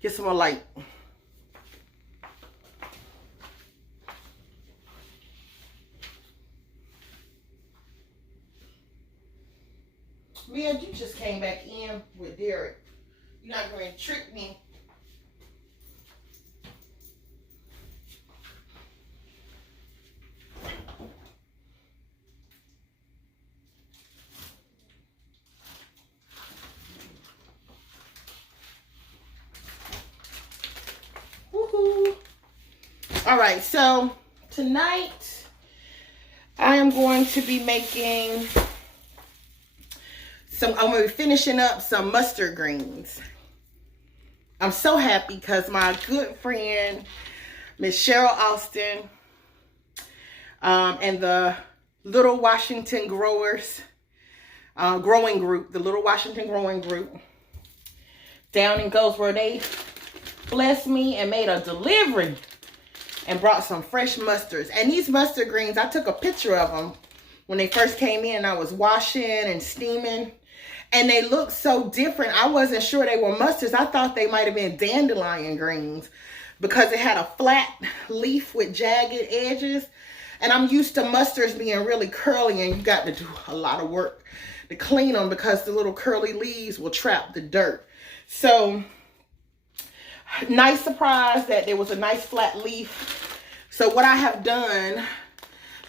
Get some more light. Mia, you just came back in with Derek. You're not going to trick me. Woohoo! All right, so tonight I am going to be making I'm going to be finishing up some mustard greens. I'm so happy because my good friend, Miss Cheryl Austin, and the Little Washington Growers, Growing Group, the Little Washington Growing Group, down in Goldsboro, they blessed me and made a delivery and brought some fresh mustards. And these mustard greens, I took a picture of them when they first came in. I was washing and steaming. And they look so different. I wasn't sure they were mustards. I thought they might have been dandelion greens because it had a flat leaf with jagged edges. And I'm used to mustards being really curly, and you got to do a lot of work to clean them because the little curly leaves will trap the dirt. So, nice surprise that there was a nice flat leaf. So what I have done,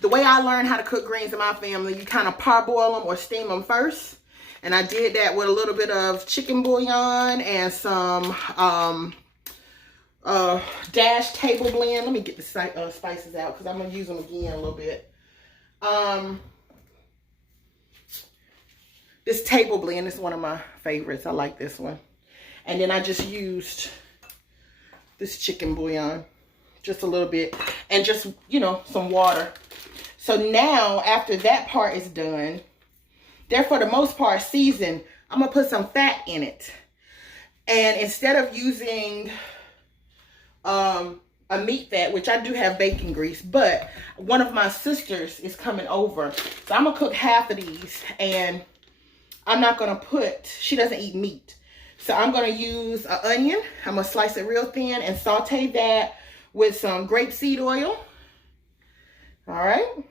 the way I learned how to cook greens in my family, you kind of parboil them or steam them first. And I did that with a little bit of chicken bouillon and some Dash table blend. Let me get the spices out because I'm going to use them again a little bit. This table blend is one of my favorites. I like this one. And then I just used this chicken bouillon, just a little bit, and just, you know, some water. So now, after that part is done, they're for the most part seasoned. I'm gonna put some fat in it. And instead of using a meat fat, which I do have bacon grease, but one of my sisters is coming over. So I'm gonna cook half of these, and I'm not gonna put, she doesn't eat meat. So I'm gonna use an onion. I'm gonna slice it real thin and saute that with some grapeseed oil. All right.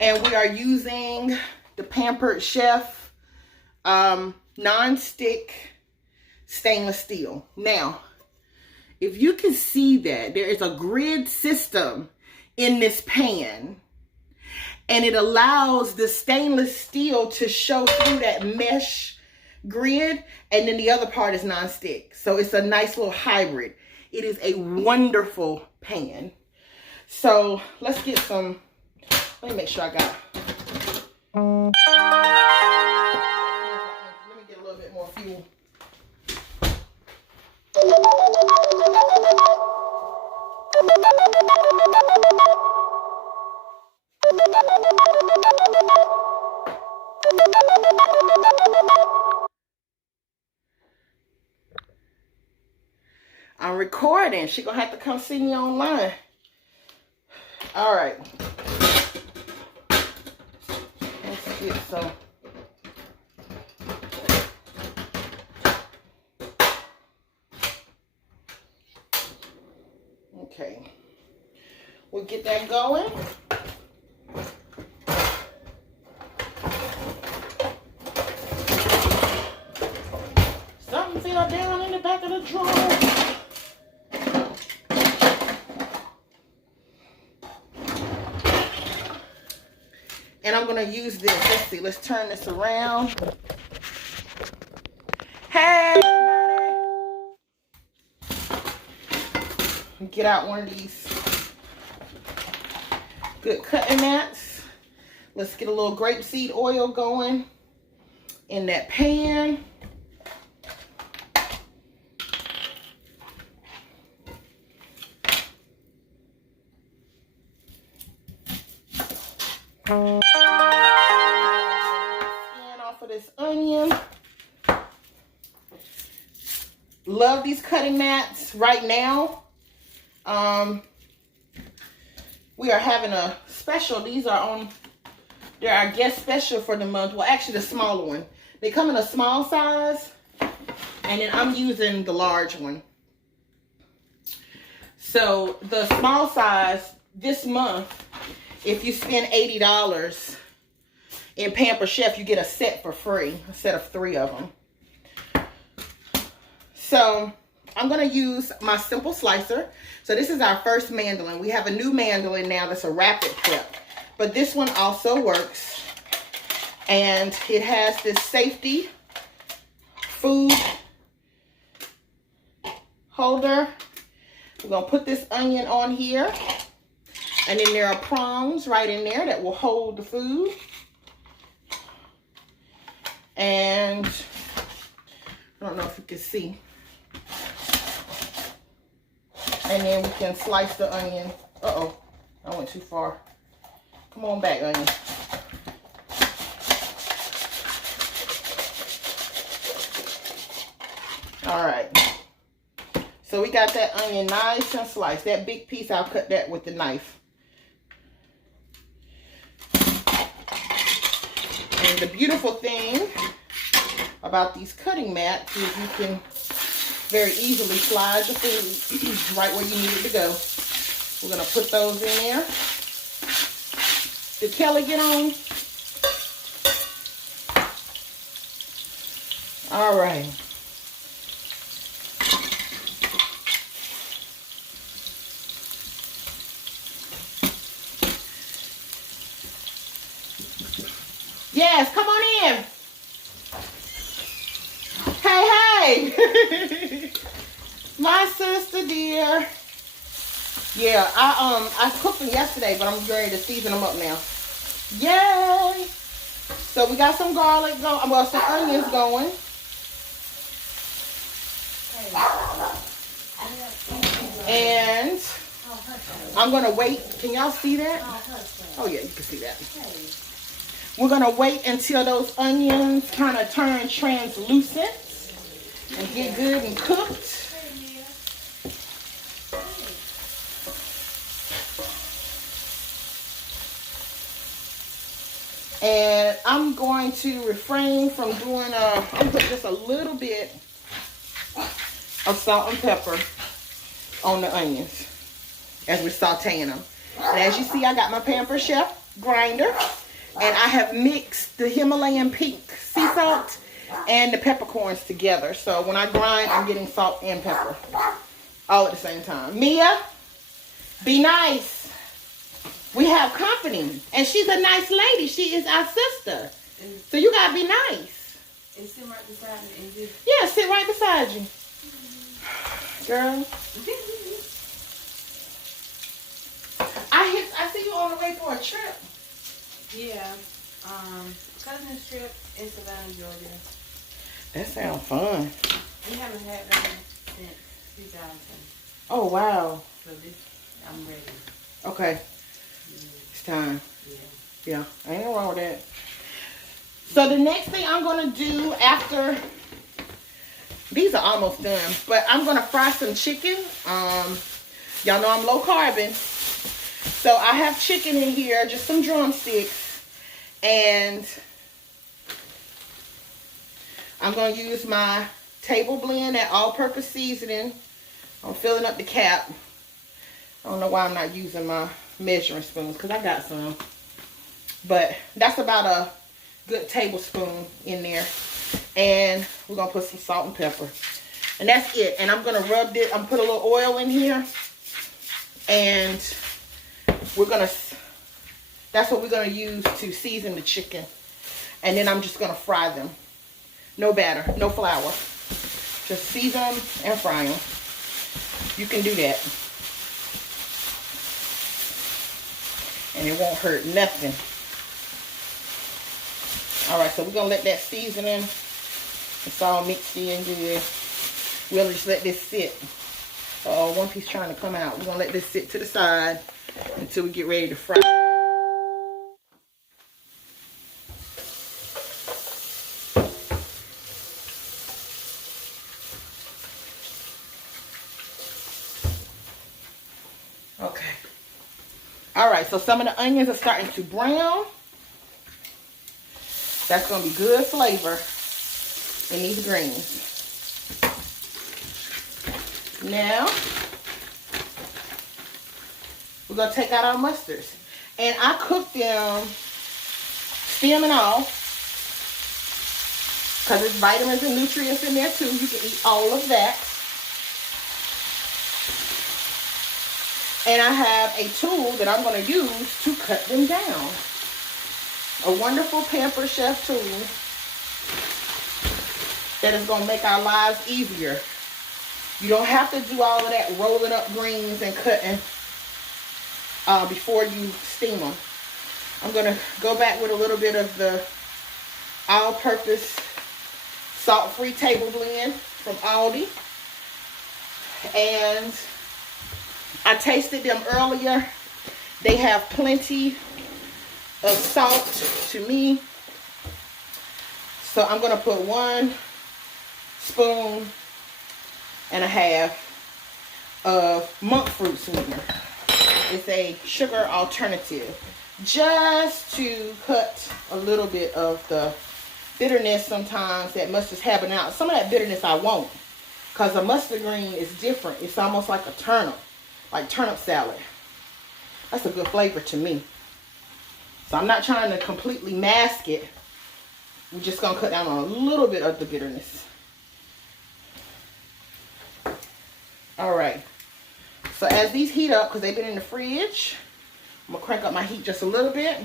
And we are using the Pampered Chef non-stick stainless steel. Now, if you can see that there is a grid system in this pan, and it allows the stainless steel to show through that mesh grid, and then the other part is non-stick. So it's a nice little hybrid. It is a wonderful pan. So let's get some, let me make sure I got, let me get a little bit more fuel. I'm recording. She gonna have to come see me online. All right. Let's get some. Okay. We'll get that going. Something fell down in the back of the drawer. And I'm going to use this. Let's see. Let's turn this around. Hey, everybody. Get out one of these good cutting mats. Let's get a little grapeseed oil going in that pan. Skin off of this onion. Love these cutting mats right now. We are having a special. These are on, they're our guest special for the month. Well, actually the smaller one. They come in a small size. And then I'm using the large one. So the small size this month, if you spend $80 in Pampered Chef, you get a set for free, a set of 3 of them. So I'm going to use my simple slicer. So this is our first mandolin. We have a new mandolin now that's a rapid prep, but this one also works. And it has this safety food holder. We're going to put this onion on here. And then there are prongs right in there that will hold the food. And I don't know if you can see. And then we can slice the onion. Uh-oh, I went too far. Come on back, onion. All right. So we got that onion nice and sliced. That big piece, I'll cut that with the knife. And the beautiful thing about these cutting mats is you can very easily slide the food right where you need it to go. We're going to put those in there. Did Kelly get on? All right. Yes, come on in. Hey. My sister dear. Yeah, I cooked them yesterday, but I'm ready to season them up now. Yay. So we got some garlic going, well, some onions going. And I'm going to wait. Can y'all see that? Oh, yeah, you can see that. We're going to wait until those onions kind of turn translucent and get good and cooked. And I'm going to refrain from doing I'm going to put just a little bit of salt and pepper on the onions as we're sauteing them. And as you see, I got my Pampered Chef grinder. And I have mixed the Himalayan pink sea salt and the peppercorns together. So when I grind, I'm getting salt and pepper all at the same time. Mia, be nice. We have company. And she's a nice lady. She is our sister. So you got to be nice. And sit right beside me. Yeah, sit right beside you. Girl. I see you on the way for a trip. Yeah, cousin's trip in Savannah, Georgia. That sounds fun. We haven't had one since 2000. Oh, wow. So I'm ready. Okay. It's time. Yeah. Yeah, ain't no wrong with that. So the next thing I'm going to do after, these are almost done, but I'm going to fry some chicken. Y'all know I'm low carbon. So I have chicken in here, just some drumsticks. And I'm going to use my table blend, that all-purpose seasoning. I'm filling up the cap. I don't know why I'm not using my measuring spoons, because I got some. But that's about a good tablespoon in there. And we're going to put some salt and pepper. And that's it. And I'm going to rub this. I'm going to put a little oil in here. And we're going to, that's what we're going to use to season the chicken. And then I'm just going to fry them. No batter, no flour. Just season them and fry them. You can do that. And it won't hurt nothing. Alright, so we're going to let that seasoning, it's all mixed in good. We'll just let this sit. One piece trying to come out. We're going to let this sit to the side until we get ready to fry. Okay. Alright, so some of the onions are starting to brown. That's going to be good flavor in these greens. Now, we're going to take out our mustards. And I cook them stem and all, because there's vitamins and nutrients in there too. You can eat all of that. And I have a tool that I'm going to use to cut them down. A wonderful Pampered Chef tool that is going to make our lives easier. You don't have to do all of that rolling up greens and cutting before you steam them. I'm going to go back with a little bit of the all-purpose salt-free table blend from Aldi. And I tasted them earlier. They have plenty of salt to me. So I'm going to put 1 spoon and a half of monk fruit sweetener. It's a sugar alternative. Just to cut a little bit of the bitterness sometimes that mustards have. But now some of that bitterness I won't. Because a mustard green is different. It's almost like a turnip. Like turnip salad. That's a good flavor to me. So I'm not trying to completely mask it. We're just going to cut down on a little bit of the bitterness. Alright. So as these heat up, because they've been in the fridge, I'm going to crank up my heat just a little bit.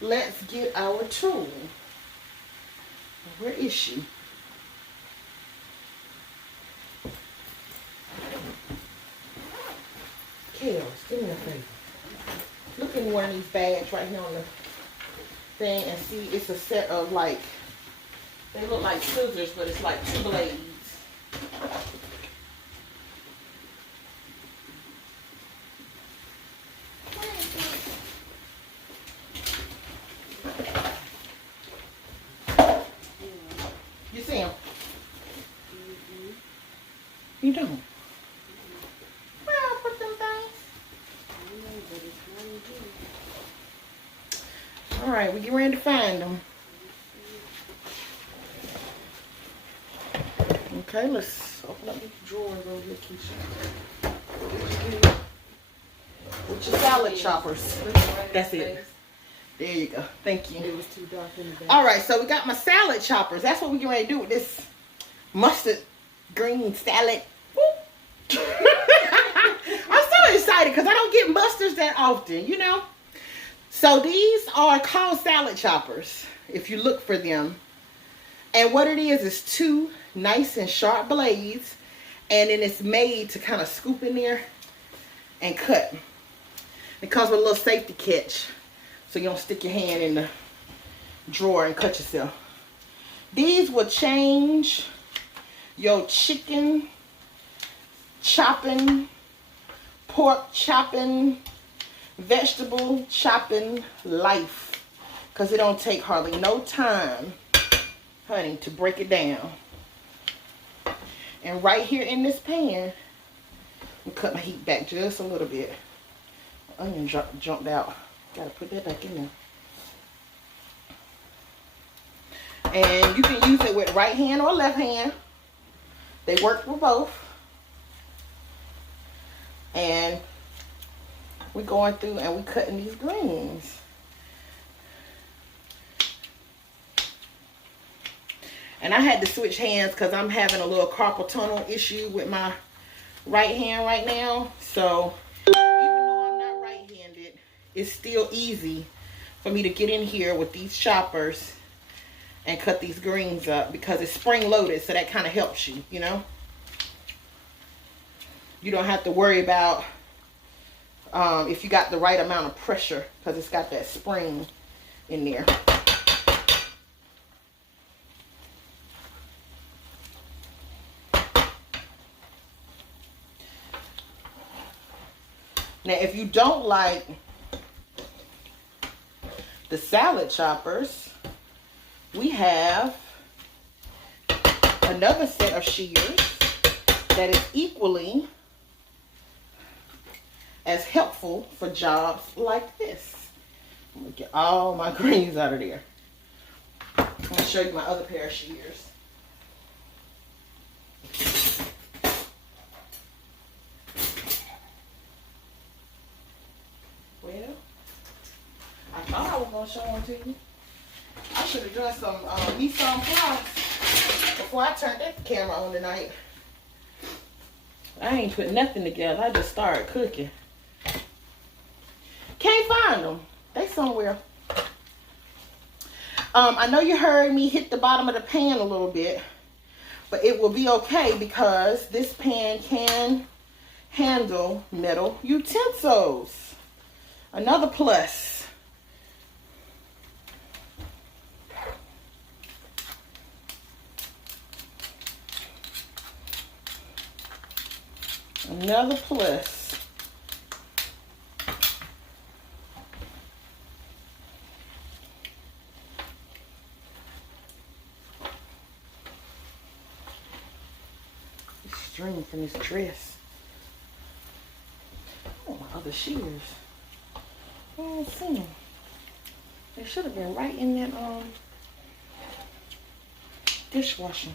Let's get our tool. Where is she? Kels, do me a favor. Look in one of these bags right here on the thing and see it's a set of like, they look like scissors, but it's like 2 blades. You see them? You don't? Alright, we get ready to find them. Okay, let's open up these drawers over here, Keisha. With your salad choppers. That's it. There you go. Thank you. It was too dark in the back. Alright, so we got my salad choppers. That's what we get ready to do with this mustard green salad. I'm so excited because I don't get mustards that often, you know. So these are called salad choppers, if you look for them. And what it is 2 nice and sharp blades. And then it's made to kind of scoop in there and cut. It comes with a little safety catch, so you don't stick your hand in the drawer and cut yourself. These will change your chicken chopping, pork chopping, vegetable chopping life, because it don't take hardly no time, honey, to break it down. And right here in this pan, I'm cut my heat back just a little bit. Onion jumped out. Gotta put that back in there. And you can use it with right hand or left hand. They work for both. And we're going through and we're cutting these greens. And I had to switch hands because I'm having a little carpal tunnel issue with my right hand right now. So even though I'm not right-handed, it's still easy for me to get in here with these choppers and cut these greens up because it's spring-loaded, so that kind of helps you, you know. You don't have to worry about if you got the right amount of pressure because it's got that spring in there. Now, if you don't like the salad choppers, we have another set of shears that is equally as helpful for jobs like this. I'm going to get all my greens out of there. I'm going to show you my other pair of shears. gonna show them to you. I should have done some Nissan flies before I turned that camera on tonight. I ain't put nothing together. I just started cooking. Can't find them. They somewhere. I know you heard me hit the bottom of the pan a little bit, but it will be okay because this pan can handle metal utensils. Another plus. Another plus. String from this dress. Oh, my other shears. I don't see them. They should have been right in that dishwasher.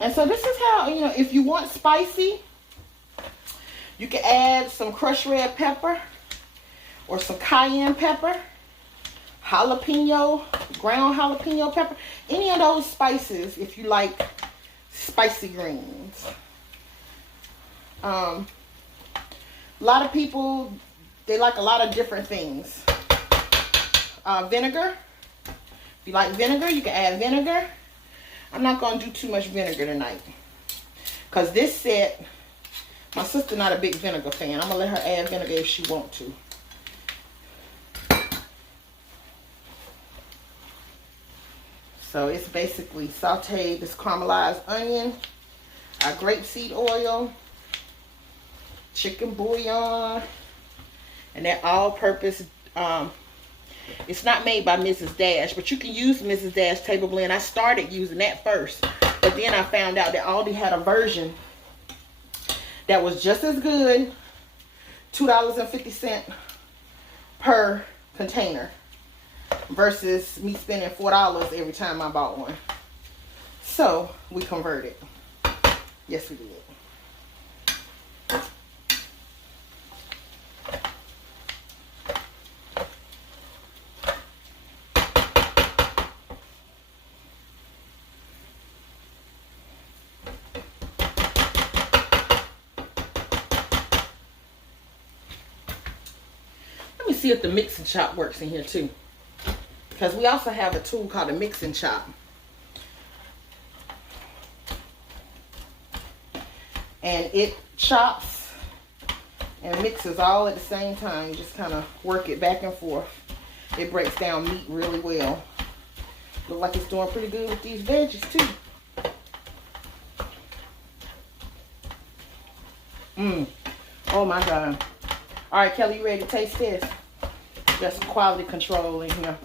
And so this is how, you know, if you want spicy, you can add some crushed red pepper or some cayenne pepper, jalapeno, ground jalapeno pepper, any of those spices if you like spicy greens. A lot of people, they like a lot of different things. Vinegar. If you like vinegar, you can add vinegar. I'm not going to do too much vinegar tonight because this set, my sister not a big vinegar fan. I'm going to let her add vinegar if she want to. So it's basically sauteed this caramelized onion, our grapeseed oil, chicken bouillon, and that all-purpose. It's not made by Mrs. Dash, but you can use Mrs. Dash table blend. I started using that first, but then I found out that Aldi had a version that was just as good, $2.50 per container, versus me spending $4 every time I bought one. So we converted. Yes, we did. See if the mixing chop works in here too, because we also have a tool called a mixing chop, and it chops and mixes all at the same time. You just kind of work it back and forth. It breaks down meat really well. Look like it's doing pretty good with these veggies too. Oh my God. All right, Kelly, you ready to taste this? Got some quality control in here.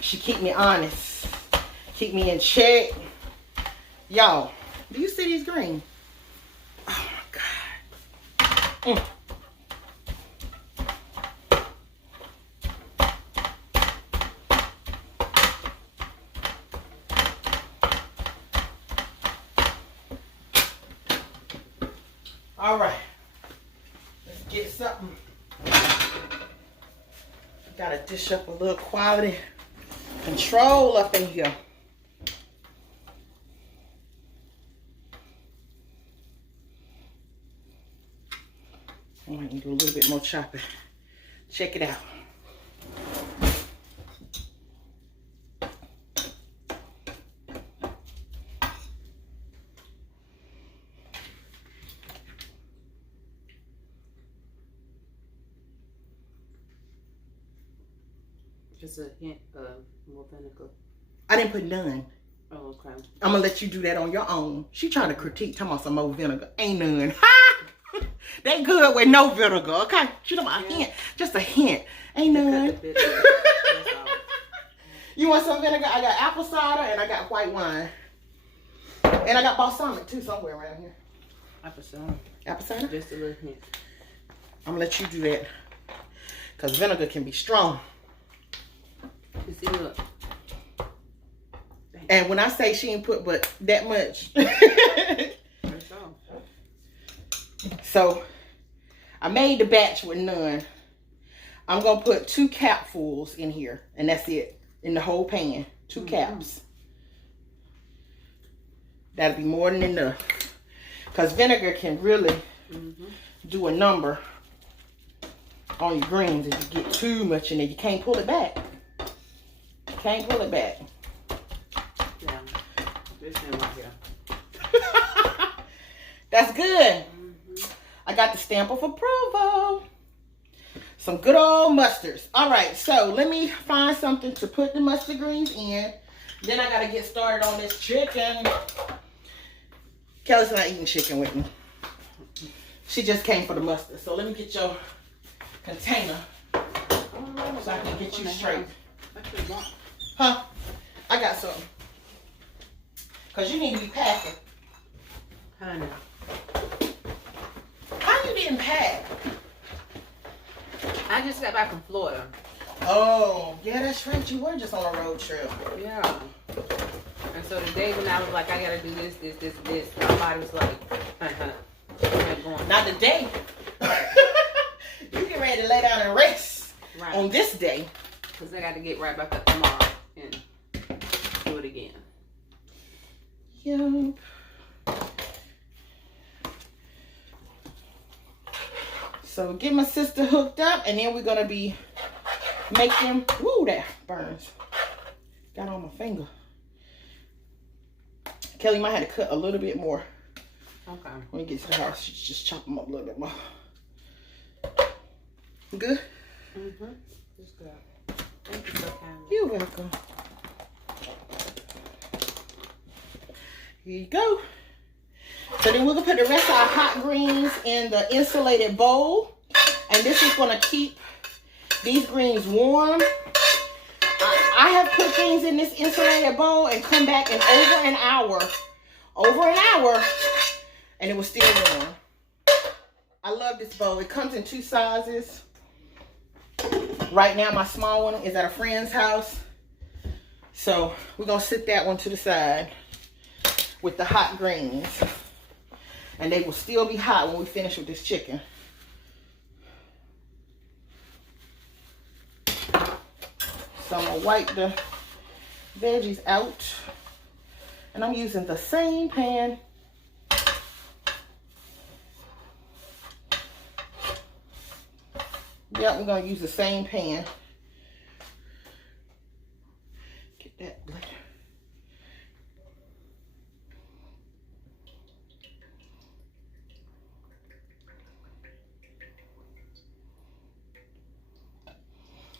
She keep me honest. Keep me in check. Y'all, do you see these greens? Oh my God. All right. Let's get something. Gotta dish up a little quality control up in here. I'm going to do a little bit more chopping. Check it out. Just a hint of more vinegar. I didn't put none. Oh, okay. I'm going to let you do that on your own. She trying to critique, talking about some more vinegar. Ain't none. Ha! They good with no vinegar, okay? She talking about a hint. Just a hint. Ain't none. You want some vinegar? I got apple cider and I got white wine. And I got balsamic too somewhere around here. Apple cider. Apple cider? Just a little hint. I'm going to let you do that. Because vinegar can be strong. You see, look. And when I say she ain't put but that much. So I made the batch with none. I'm going to put 2 capfuls in here. And that's it. In the whole pan. 2 caps. That'll be more than enough. Because vinegar can really do a number on your greens if you get too much in there. You can't pull it back. You can't pull it back. Yeah. This thing right here. That's good. I got the stamp of approval. Some good old mustards. All right, so let me find something to put the mustard greens in. Then I got to get started on this chicken. Kelly's not eating chicken with me. She just came for the mustard. So let me get your container so I can get you straight. Huh? I got some. Because you need to be packing. Honey. How you didn't pack? I just got back from Florida. Oh, yeah, that's right. You were just on a road trip. Yeah. And so the day when I was like, I gotta do this, my body was like, Not the day. You get ready to lay down and rest on this day. Because I got to get right back up tomorrow and do it again. Yep. So get my sister hooked up, and then we're gonna be making. Woo, that burns. Got on my finger. Kelly might have to cut a little bit more. Okay. When we get to the house, just chop them up a little bit more. Good? It's good. Thank you so kindly. You're welcome. Here you go. So then we're going to put the rest of our hot greens in the insulated bowl. And this is going to keep these greens warm. I have put things in this insulated bowl and come back in over an hour, and it was still warm. I love this bowl. It comes in 2 sizes. Right now, my small one is at a friend's house. So we're going to sit that one to the side with the hot greens. And they will still be hot when we finish with this chicken. So I'm going to wipe the veggies out. And I'm using the same pan. Yep, we're going to use the same pan. Get that blender.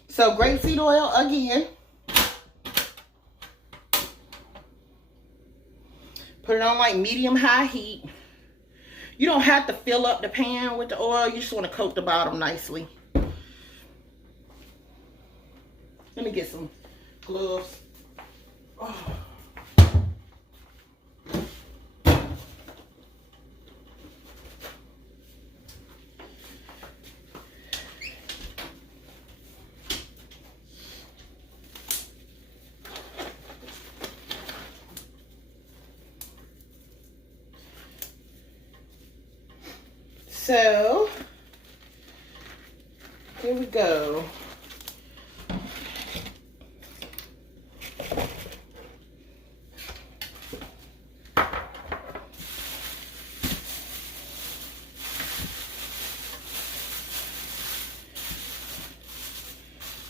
So grapeseed oil again. Put it on like medium-high heat. You don't have to fill up the pan with the oil. You just want to coat the bottom nicely. Let me get some gloves. Oh. So, here we go.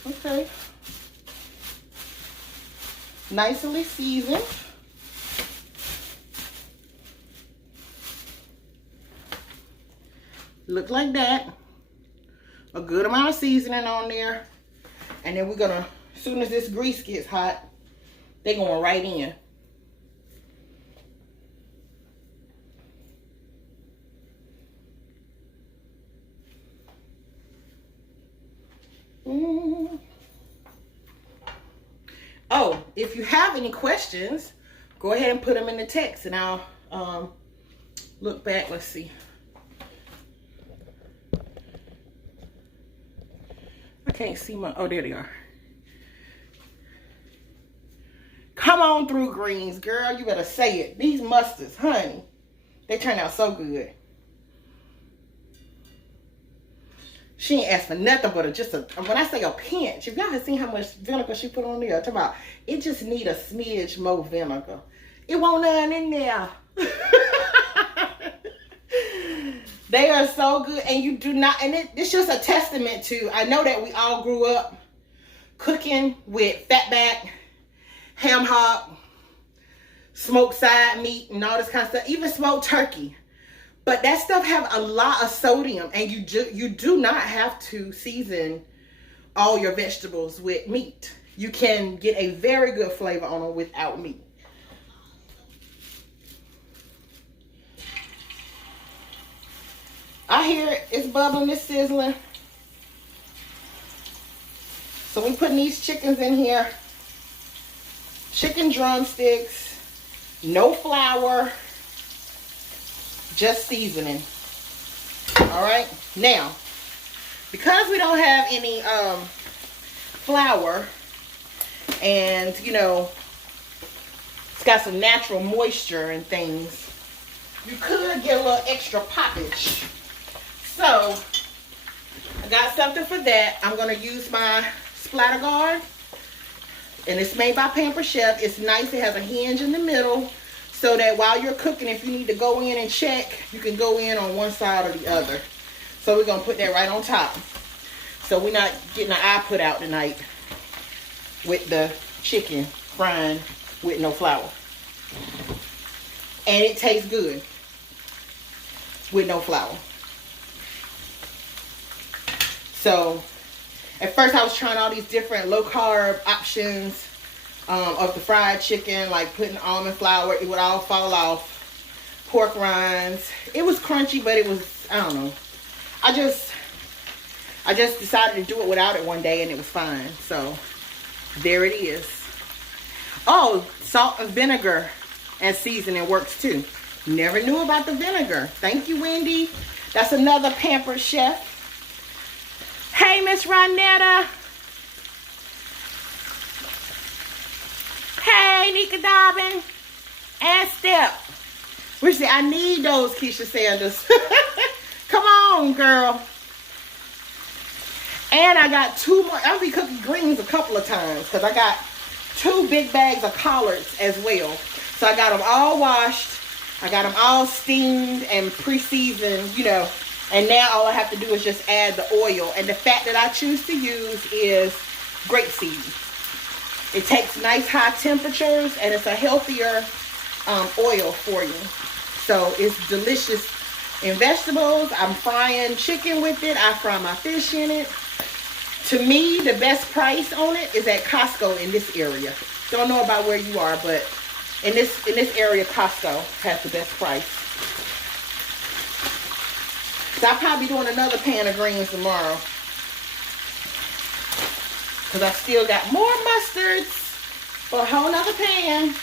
Okay. Nicely seasoned. Look like that. A good amount of seasoning on there. And then we're gonna, as soon as this grease gets hot, they're going right in. Oh, if you have any questions, go ahead and put them in the text and I'll look back. Let's see. I can't see my, oh, there they are. Come on through greens, girl. You better say it. These mustards, honey, they turn out so good. She ain't asked for nothing but when I say a pinch, if y'all have seen how much vinegar she put on there, I'm talking about, it just need a smidge more vinegar. It won't none in there. They are so good, and you do not, and it's just a testament to, I know that we all grew up cooking with fatback, ham hock, smoked side meat, and all this kind of stuff, even smoked turkey. But that stuff have a lot of sodium, and you do not have to season all your vegetables with meat. You can get a very good flavor on them without meat. I hear it. It's bubbling, it's sizzling. So we putting these chickens in here. Chicken drumsticks, no flour, just seasoning. All right, now because we don't have any flour, and you know it's got some natural moisture and things, you could get a little extra poppage. So I got something for that. I'm going to use my splatter guard, and it's made by Pampered Chef. It's nice. It has a hinge in the middle, so that while you're cooking, if you need to go in and check, you can go in on one side or the other. So we're going to put that right on top, so we're not getting our eye put out tonight with the chicken frying with no flour. And it tastes good with no flour. So at first I was trying all these different low carb options of the fried chicken, like putting almond flour. It would all fall off. Pork rinds. It was crunchy, but it was, I don't know. I just decided to do it without it one day, and it was fine. So there it is. Oh, salt and vinegar and seasoning works too. Never knew about the vinegar. Thank you, Wendy. That's another Pampered Chef. Hey, Miss Ronetta. Hey, Nika Dobbin. And Step. We say, I need those, Keisha Sanders. Come on, girl. And I got 2 more. I'll be cooking greens a couple of times, because I got 2 big bags of collards as well. So I got them all washed. I got them all steamed and pre-seasoned, you know. And now all I have to do is just add the oil. And the fat that I choose to use is grapeseed. It takes nice high temperatures, and it's a healthier oil for you. So it's delicious in vegetables. I'm frying chicken with it. I fry my fish in it. To me, the best price on it is at Costco in this area. Don't know about where you are, but in this area, Costco has the best price. So I'll probably be doing another pan of greens tomorrow, because I still got more mustards for a whole nother pan.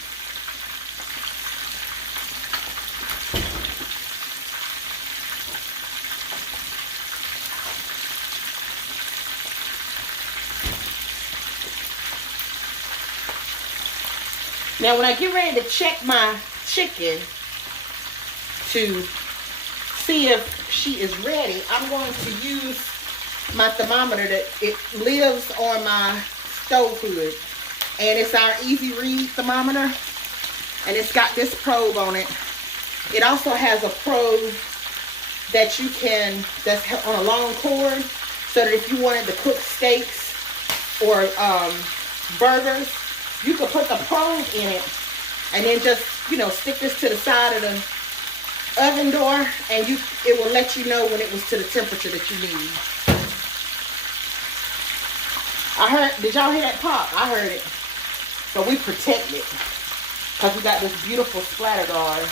Now when I get ready to check my chicken to see if she is ready, I'm going to use my thermometer that it lives on my stove hood. And it's our Easy Read thermometer. And it's got this probe on it. It also has a probe that you can, that's on a long cord, so that if you wanted to cook steaks or burgers, you could put the probe in it and then just, you know, stick this to the side of the oven door, and it will let you know when it was to the temperature that you need. I heard, did y'all hear that pop? I heard it. So we protect it, because we got this beautiful splatter guard.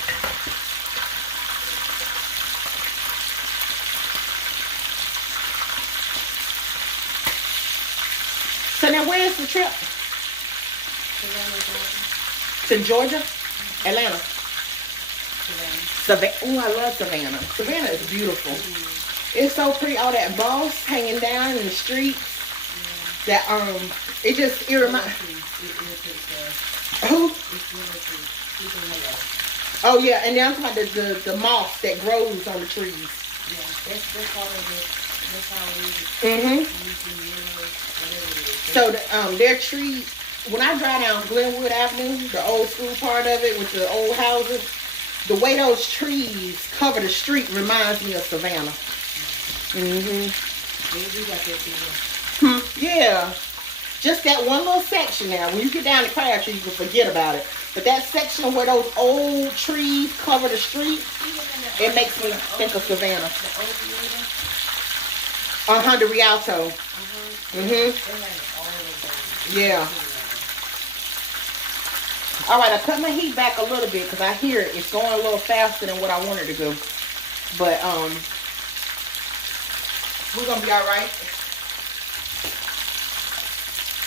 So now where's the trip? To Georgia? Atlanta. Savannah. Oh, I love Savannah. Savannah is beautiful. It's so pretty. All that moss hanging down in the streets. That it reminds. Who? It's willow tree. It's a willow. Oh yeah, and then I'm talking about the moss that grows on the trees. Yeah, that's all it is. That's all it is. Mm-hmm. Willow, whatever it is. So their trees. When I drive down Glenwood Avenue, the old school part of it with the old houses, the way those trees cover the street reminds me of Savannah. Mm-hmm. We got that thing. Yeah. Just that one little section now. When you get down to Crabtree, you can forget about it. But that section where those old trees cover the street, it makes me think of Savannah. The Rialto. Yeah. All right, I cut my heat back a little bit because I hear it. It's going a little faster than what I wanted to go. But we're gonna be all right.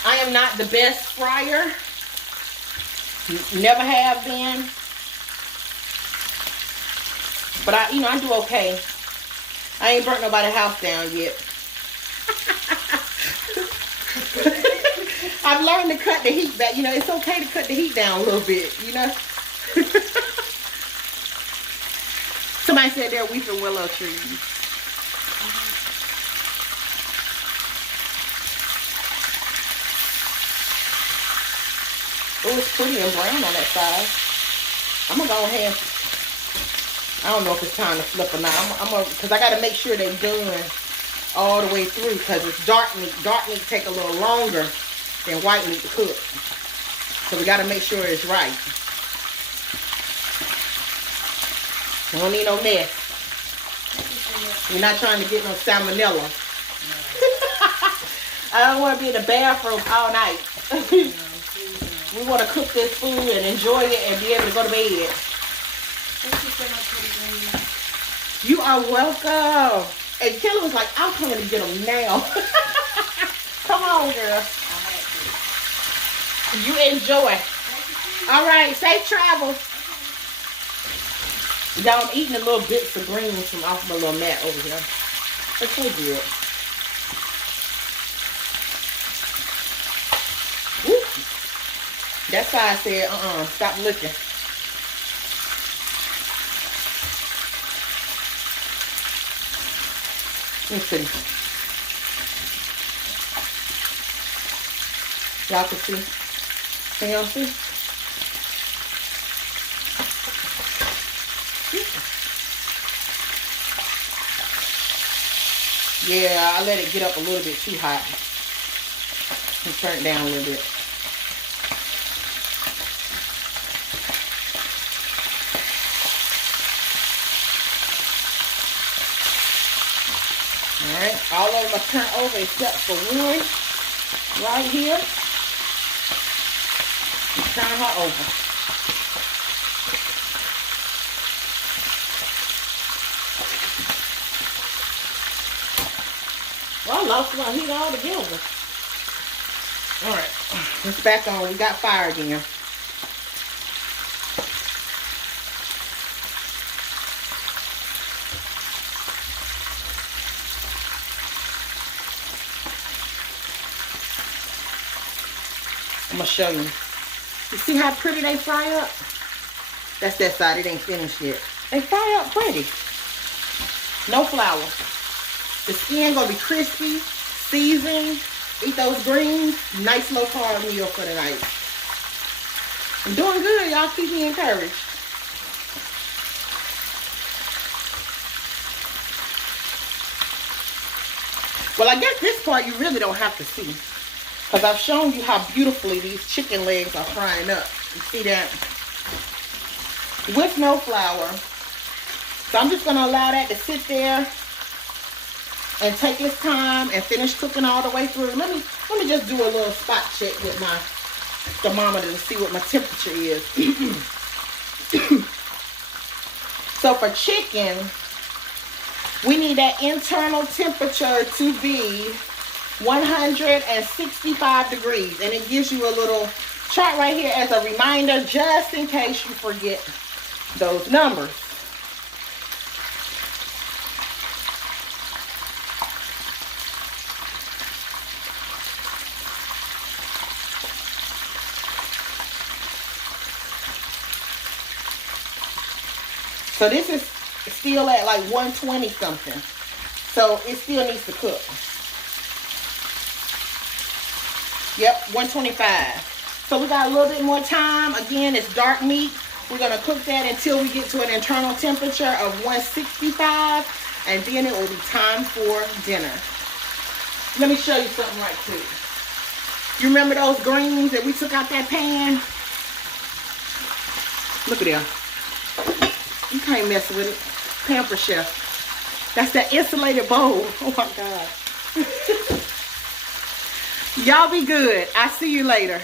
I am not the best fryer. Never have been. But I do okay. I ain't burnt nobody's house down yet. I've learned to cut the heat back. It's okay to cut the heat down a little bit, Somebody said they're weeping willow trees. Oh, it's pretty and brown on that side. I'm gonna go ahead. I don't know if it's time to flip or not. Because I gotta make sure they're done all the way through. Because it's dark meat. Dark meat take a little longer than white meat to cook. So we gotta make sure it's right. We don't need no mess. We're not trying to get no salmonella. I don't want to be in the bathroom all night. We want to cook this food and enjoy it and be able to go to bed. Thank you so much for the green. You are welcome. And Kelly was like, I'm coming to get them now. Come on, girl. You enjoy. All right, safe travel. Y'all, I'm eating the little bits of greens from off my little mat over here. That's so good. Woo. That's why I said, stop looking. Let me see. Y'all can see. Can y'all see? Yeah, I let it get up a little bit too hot. And turn it down a little bit. Alright, all of them are turned over except for one right here. Turn her over. Well, I lost my heat all together. Alright, it's back on. We got fire again. I'm going to show you. You see how pretty they fry up? That's that side. It ain't finished yet. They fry up pretty. No flour. The skin going to be crispy, seasoned. Eat those greens. Nice low carb meal for the night. I'm doing good. Y'all keep me encouraged. Well, I guess this part you really don't have to see. Because I've shown you how beautifully these chicken legs are frying up. You see that? With no flour. So I'm just going to allow that to sit there and take its time and finish cooking all the way through. Let me just do a little spot check with my thermometer to see what my temperature is. So for chicken, we need that internal temperature to be 165 degrees. And it gives you a little chart right here as a reminder, just in case you forget those numbers. So this is still at like 120 something. So it still needs to cook. Yep, 125. So we got a little bit more time. Again, it's dark meat. We're going to cook that until we get to an internal temperature of 165. And then it will be time for dinner. Let me show you something right quick. You remember those greens that we took out that pan? Look at them. You can't mess with it. Pampered Chef. That's that insulated bowl. Oh my God. Y'all be good. I'll see you later.